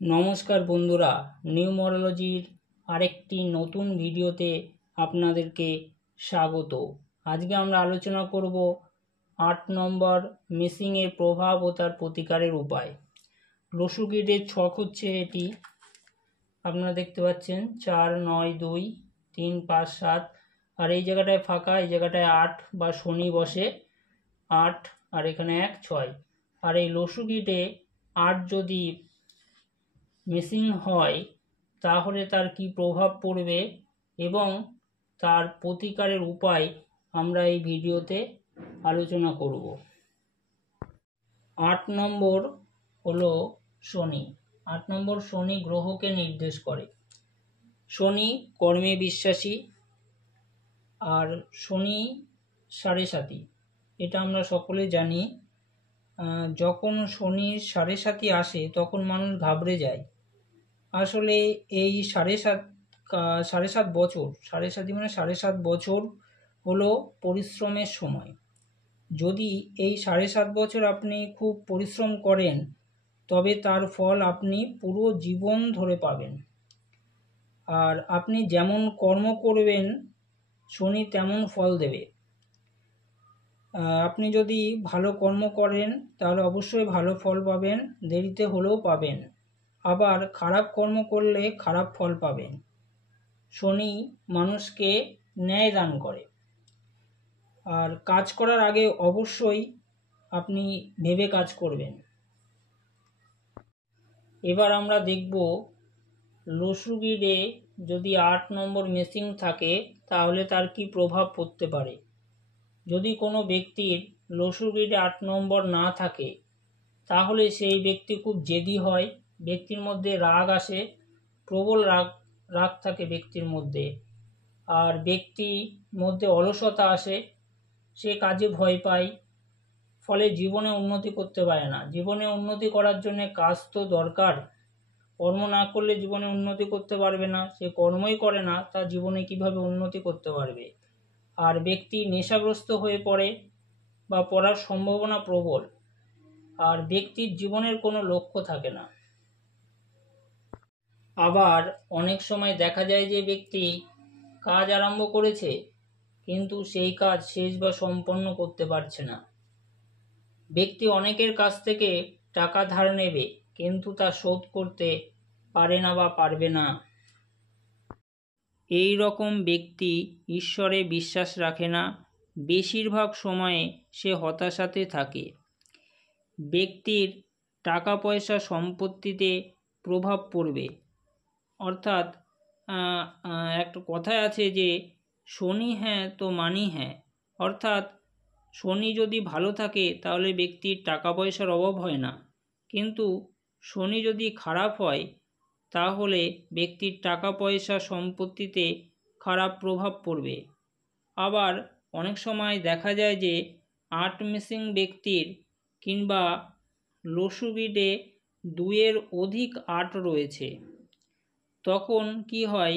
নমস্কার বন্ধুরা, নিউমরোলজির আরেকটি নতুন ভিডিওতে আপনাদেরকে স্বাগত। আজকে আমরা আলোচনা করব 8 নম্বর মিসিংয়ের প্রভাব ও তার প্রতিকারের উপায়। লসুগিডের ছক হচ্ছে এটি, আপনারা দেখতে পাচ্ছেন 4, 9, 2, 3, 5, 7, আর এই জায়গাটায় ফাঁকা, এই জায়গাটায় 8 বা শনি বসে 8, আর এখানে 1, 6। আর এই লসুগিডে 8 যদি মিসিং হয় তাহলে তার কি প্রভাব পড়বে এবং তার প্রতিকারের উপায় আমরা এই ভিডিওতে আলোচনা করব। 8 নম্বর হলো শনি। 8 নম্বর শনি গ্রহকে নির্দেশ করে। শনি কর্মে বিশ্বাসী, আর শনি সাড়ে সাতি, এটা আমরা সকলে জানি। যখন শনির সাড়ে সাতি আসে তখন মানুষ ঘাবড়ে যায়। আসলে এই সাড়ে সাত বছর, সাড়ে সাতি মানে 7.5 বছর হলো পরিশ্রমের সময়। যদি এই 7.5 বছর আপনি খুব পরিশ্রম করেন তবে তার ফল আপনি পুরো জীবন ধরে পাবেন। আর আপনি যেমন কর্ম করবেন শনি তেমন ফল দেবে। আপনি যদি ভালো কর্ম করেন তাহলে অবশ্যই ভালো ফল পাবেন, দেরিতে হলেও পাবেন। আবার খারাপ কর্ম করলে খারাপ ফল পাবেন। শনি মানুষকে ন্যায় দান করে। আর কাজ করার আগে অবশ্যই আপনি ভেবে কাজ করবেন। এবার আমরা দেখব লসুগিডে যদি 8 নম্বর মিসিং থাকে তাহলে তার কি প্রভাব পড়তে পারে। যদি কোনো ব্যক্তির লসুগিডে 8 নম্বর না থাকে তাহলে সেই ব্যক্তি খুব জেদি হয়, ব্যক্তির মধ্যে রাগ আসে, প্রবল রাগ থাকে ব্যক্তির মধ্যে। আর ব্যক্তির মধ্যে অলসতা আসে, সে কাজে ভয় পায়, ফলে জীবনে উন্নতি করতে পারে না। জীবনে উন্নতি করার জন্য কাজ তো দরকার, কর্ম না করলে জীবনে উন্নতি করতে পারবে না। সে কর্মই করে না, তার জীবনে কিভাবে উন্নতি করতে পারবে। আর ব্যক্তি নেশাগ্রস্ত হয়ে পড়ে বা পড়ার সম্ভাবনা প্রবল, আর ব্যক্তির জীবনের কোনো লক্ষ্য থাকে না। আবার অনেক সময় দেখা যায় যে ব্যক্তি কাজ আরম্ভ করেছে কিন্তু সেই কাজ শেষ বা সম্পন্ন করতে পারছে না। ব্যক্তি অনেকের কাছ থেকে টাকা ধার নেবে কিন্তু তা শোধ করতে পারে না বা পারবে না। এই রকম ব্যক্তি ঈশ্বরে বিশ্বাস রাখে না, বেশিরভাগ সময়ে সে হতাশাতে থাকে। ব্যক্তির টাকা পয়সা সম্পত্তিতে প্রভাব পড়বে। অর্থাৎ একটা কথায় আছে যে শনি হ্যাঁ তো মানি হ্যাঁ। অর্থাৎ শনি যদি ভালো থাকে তাহলে ব্যক্তির টাকা পয়সার অভাব হয় না, কিন্তু শনি যদি খারাপ হয় তাহলে ব্যক্তির টাকা পয়সা সম্পত্তিতে খারাপ প্রভাব পড়বে। আবার অনেক সময় দেখা যায় যে 8 মিসিং ব্যক্তির কিংবা লসুগিডে 2-এর অধিক 8 রয়েছে, তখন কি হয়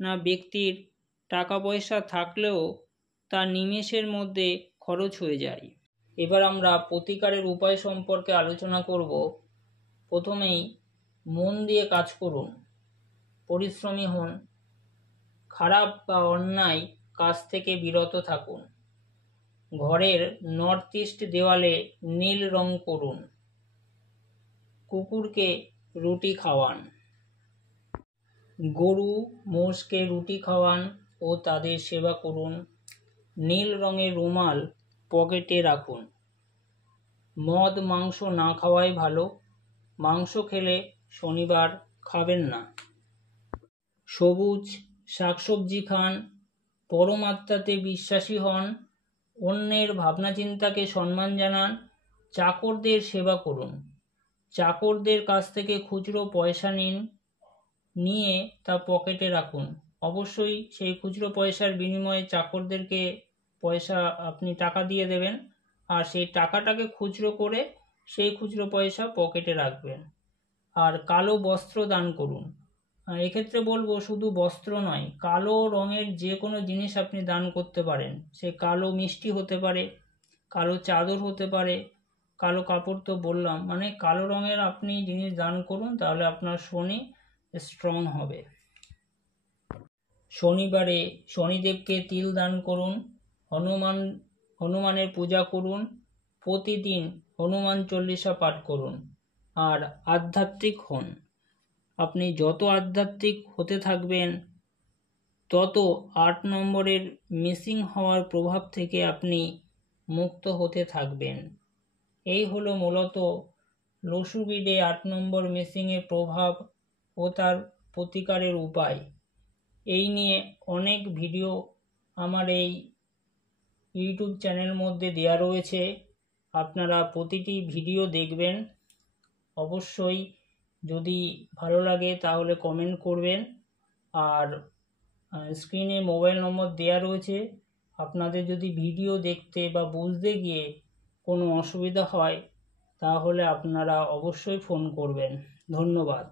না ব্যক্তির টাকা পয়সা থাকলেও তা নিমেষের মধ্যে খরচ হয়ে যায়। এবার আমরা প্রতিকারের উপায় সম্পর্কে আলোচনা করব। প্রথমেই মন দিয়ে কাজ করুন, পরিশ্রমী হন, খারাপ বা অন্যায় কাজ থেকে বিরত থাকুন। ঘরের নর্থ ইস্ট দেওয়ালে নীল রং করুন। কুকুরকে রুটি খাওয়ান, গরু মোষকে রুটি খাওয়ান ও তাদের সেবা করুন। নীল রঙের রুমাল পকেটে রাখুন। মদ মাংস না খাওয়াই ভালো, মাংস খেলে শনিবার খাবেন না। সবুজ শাকসবজি খান, পরমাত্মাতে বিশ্বাসী হন, অন্যের ভাবনা চিন্তাকে সম্মান জানান, চাকরদের সেবা করুন। চাকরদের কাছ থেকে খুচরো পয়সা নিয়ে তা পকেটে রাখুন। অবশ্যই সেই খুচরো পয়সার বিনিময়ে চাকরদেরকে পয়সা আপনি টাকা দিয়ে দেবেন, আর সেই টাকাটাকে খুচরো করে সেই খুচরো পয়সা পকেটে রাখবেন। আর কালো বস্ত্র দান করুন। এক্ষেত্রে বলবো শুধু বস্ত্র নয়, কালো রঙের যে কোনো জিনিস আপনি দান করতে পারেন। সে কালো মিষ্টি হতে পারে, কালো চাদর হতে পারে, কালো কাপড় তো বললাম, মানে কালো রঙের আপনি জিনিস দান করুন, তাহলে আপনার শনি স্ট্রং হবে। শনিবারে শনিদেবকে তিল দান করুন, হনুমানের পূজা করুন, প্রতিদিন হনুমান চল্লিশা পাঠ করুন, আর আধ্যাত্মিক হন। আপনি যত আধ্যাত্মিক হতে থাকবেন, তত 8 নম্বরের মিসিং হওয়ার প্রভাব থেকে আপনি মুক্ত হতে থাকবেন। এই হলো মূলত লসুবিডে 8 নম্বর মিসিংয়ের প্রভাব ও তার প্রতিকারের উপায়। এই নিয়ে অনেক ভিডিও আমার এই ইউটিউব চ্যানেলের মধ্যে দেওয়া রয়েছে, আপনারা প্রতিটি ভিডিও দেখবেন। অবশ্যই যদি ভালো লাগে তাহলে কমেন্ট করবেন, আর স্ক্রিনে মোবাইল নম্বর দেওয়া রয়েছে। আপনাদের যদি ভিডিও দেখতে বা বুঝতে গিয়ে কোনো অসুবিধা হয়, তাহলে আপনারা অবশ্যই ফোন করবেন। ধন্যবাদ।